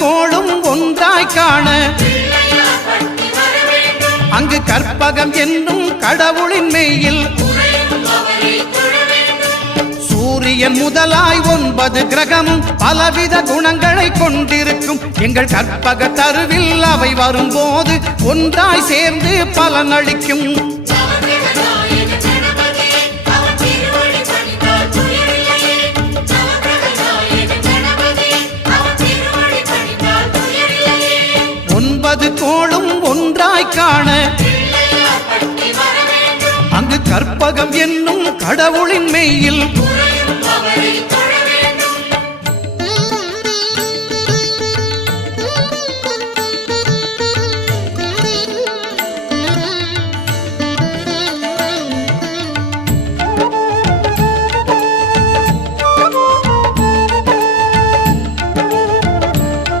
கோளும் ஒன்றாய் காண அங்கு கற்பகம் என்னும் கடவுளின் மெய்யில் சூரியன் முதலாய் 9 கிரகமும் பலவித குணங்களை கொண்டிருக்கும் எங்கள் கற்பக தருவில் அவை வரும்போது ஒன்றாய் சேர்ந்து பலனளிக்கும். கோளும் ஒன்றாய் காண அங்கு கற்பகம் என்னும் கடவுளின் மெய்யில்